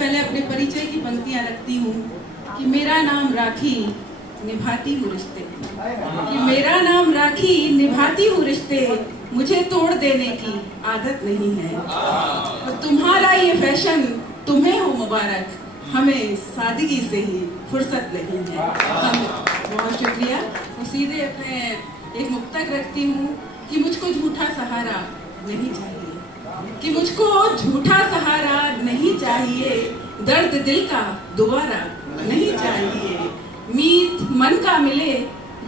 पहले अपने परिचय की पंक्तियां रखती हूँ कि मेरा नाम राखी, निभाती हूँ रिश्ते, कि मेरा नाम राखी, निभाती हूँ रिश्ते, मुझे तोड़ देने की आदत नहीं है। और तुम्हारा ये फैशन तुम्हें हो मुबारक, हमें सादगी से ही फुर्सत नहीं है। हम बहुत शुक्रिया। तो सीधे अपने एक मुक्तक रखती हूँ कि मुझको झूठा सहारा नहीं चाहिए, कि मुझको झूठा सहारा नहीं चाहिए, दर्द दिल का दोबारा नहीं चाहिए। मीत मन का मिले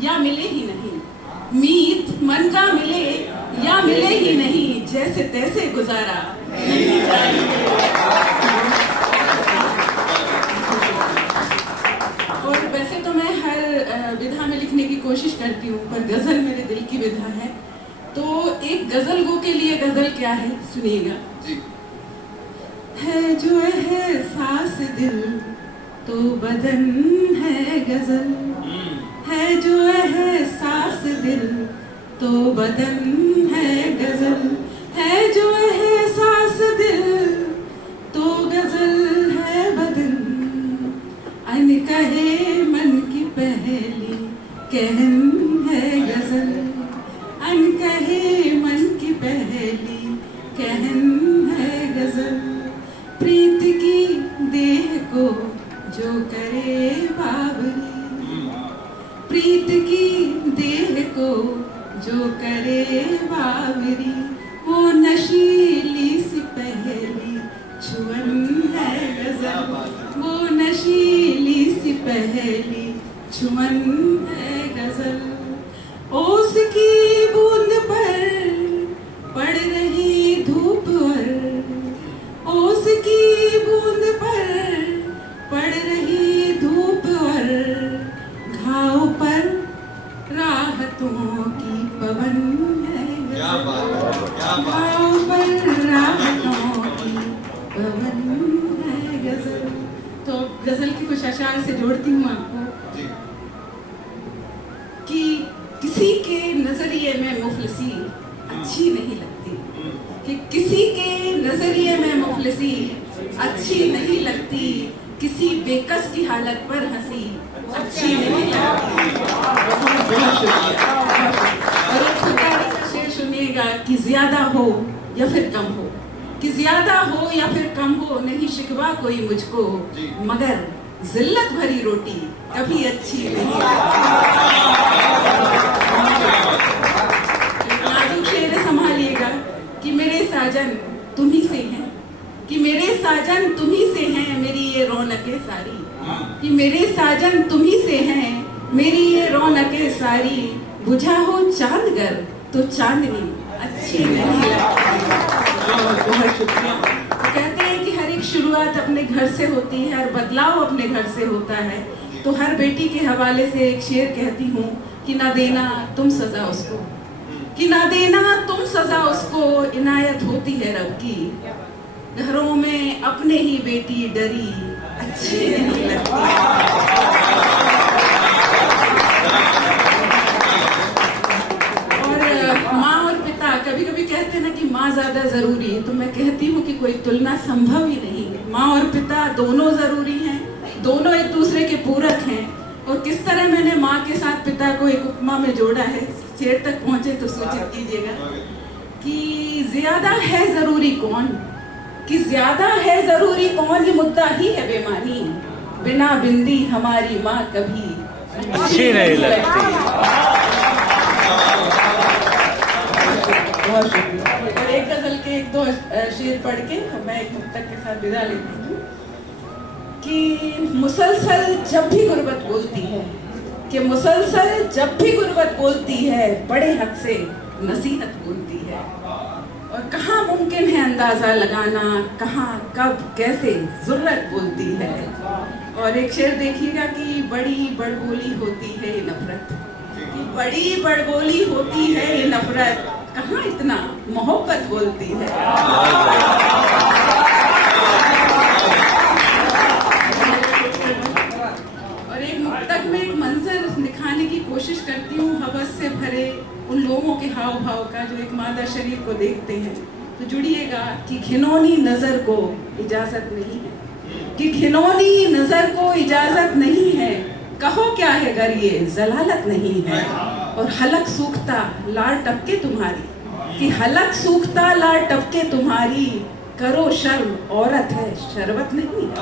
या मिले ही नहीं, मीत मन का मिले या मिले ही नहीं, जैसे तैसे गुजारा नहीं चाहिए। और वैसे तो मैं हर विधा में लिखने की कोशिश करती हूँ, पर गजल मेरे दिल की विधा है। तो एक गजल गो के लिए गजल क्या है सुनिएगा। है जो एहसास दिल तो बदन है गजल, है जो एहसास दिल तो बदन है गजल, है जो एहसास दिल तो गजल है बदन। अन कहे मन की पहली कहन है गजल, अन कहे मन की पहली कहन है गजल। प्रीत की देह को जो करे बावरी, प्रीत की देह को जो करे बावरी, वो नशीली सी पहली छुअन है गजल, वो नशीली सी पहली छुअन है गजल। ओस की बूंद पर पड़ रही धूप और, ओस की बूंद पर पड़ रही धूप और, घाव पर राहतों की पवन है गजल, घाव पर राहतों की पवन है गजल। तो गजल की कुछ अशार से जोड़ती हूँ आपको कि किसी के नजरिए में मुफलिसी अच्छी नहीं लगती, कि किसी के नजरिए में मुफलिसी अच्छी नहीं लगती, किसी बेकस की हालत पर हंसी अच्छी नहीं लगती। और एक खुदाई का शेर सुनिएगा कि ज्यादा हो या फिर कम हो, कि ज्यादा हो या फिर कम हो, नहीं शिकवा कोई मुझको, मगर जिल्लत भरी रोटी कभी अच्छी नहीं नाजुक शेर संभालिएगा कि मेरे साजन तुम्ही से हैं, कि मेरे साजन तुम्ही से हैं मेरी ये रौनकें सारी, कि मेरे साजन तुम्ही से हैं मेरी ये रौनकें सारी, बुझा हो चांदगर तो चांदनी अच्छी नहीं लगती। बहुत शुक्रिया। तो कहते हैं कि हर एक शुरुआत अपने घर से होती है, हर बदलाव अपने घर से होता है। तो हर बेटी के हवाले से एक शेर कहती हूँ कि ना देना तुम सजा उसको, कि ना देना तुम सजा उसको, इनायत होती है रब की, घरों में अपने ही बेटी डरी अच्छी नहीं लगती। कभी कभी कहते हैं ना कि माँ ज्यादा जरूरी है, तो मैं कहती हूँ कि कोई तुलना संभव ही नहीं। माँ और पिता दोनों जरूरी हैं, दोनों एक दूसरे के पूरक हैं। और किस तरह मैंने माँ के साथ पिता को एक उपमा में जोड़ा है, शेर तक पहुंचे तो सूचित कीजिएगा कि ज्यादा है जरूरी कौन, कि ज्यादा है जरूरी कौन, ये मुद्दा ही है बेमानी, बिना बिंदी हमारी माँ कभी अच्छी नहीं लगती। बहुत शुक्रिया। और एक गजल के एक दो शेर पढ़ के मैं एक मुक्तक के साथ विदा लेती हूँ कि मुसलसल जब भी गुर्बत बोलती है, कि मुसलसल जब भी गुर्बत बोलती है, बड़े हद से नसीहत बोलती है। और कहाँ मुमकिन है अंदाजा लगाना, कहाँ कब कैसे जुर्रत बोलती है। और एक शेर देखिएगा कि बड़ी बड़बोली होती है ये नफरत, बड़ी बड़बोली होती है ये नफरत, कहाँ इतना मोहब्बत बोलती है। और एक मुक्तक में एक मंजर दिखाने की कोशिश करती हूँ, हवस से भरे उन लोगों के हाव भाव का जो एक मादा शरीर को देखते हैं। तो जुड़िएगा कि घिनौनी नजर को इजाजत नहीं है, कि घिनौनी नजर को इजाजत नहीं है, कहो क्या है गर ये जलालत नहीं है। और हलक सूखता लार टपके तुम्हारी, कि हलक सूखता लार टपके तुम्हारी, करो शर्म औरत है शरबत नहीं है।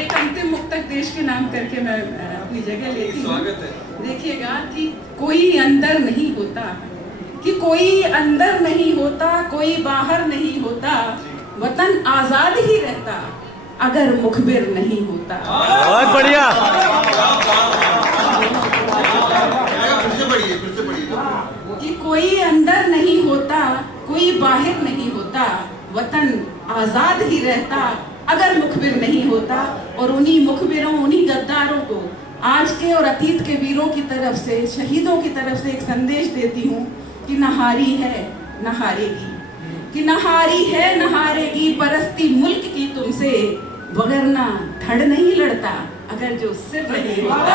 एक अंतिम मुक्तक देश के नाम करके मैं अपनी जगह लेती हूँ। देखिएगा कि कोई अंदर नहीं होता, कि कोई अंदर नहीं होता, कोई बाहर नहीं होता, वतन आजाद ही रहता अगर मुखबिर नहीं होता। बहुत बढ़िया। कि कोई अंदर नहीं होता, कोई बाहर नहीं होता, वतन आजाद ही रहता अगर मुखबिर नहीं होता। और उन्हीं मुखबिरों, उन्हीं गद्दारों को आज के और अतीत के वीरों की तरफ से, शहीदों की तरफ से एक संदेश देती हूँ कि न हारी है न हारेगी, कि न हारी है न हारेगी परस्ती मुल्क की तुमसे, वगरना धड़ नहीं लड़ता अगर जो सिर नहीं होता।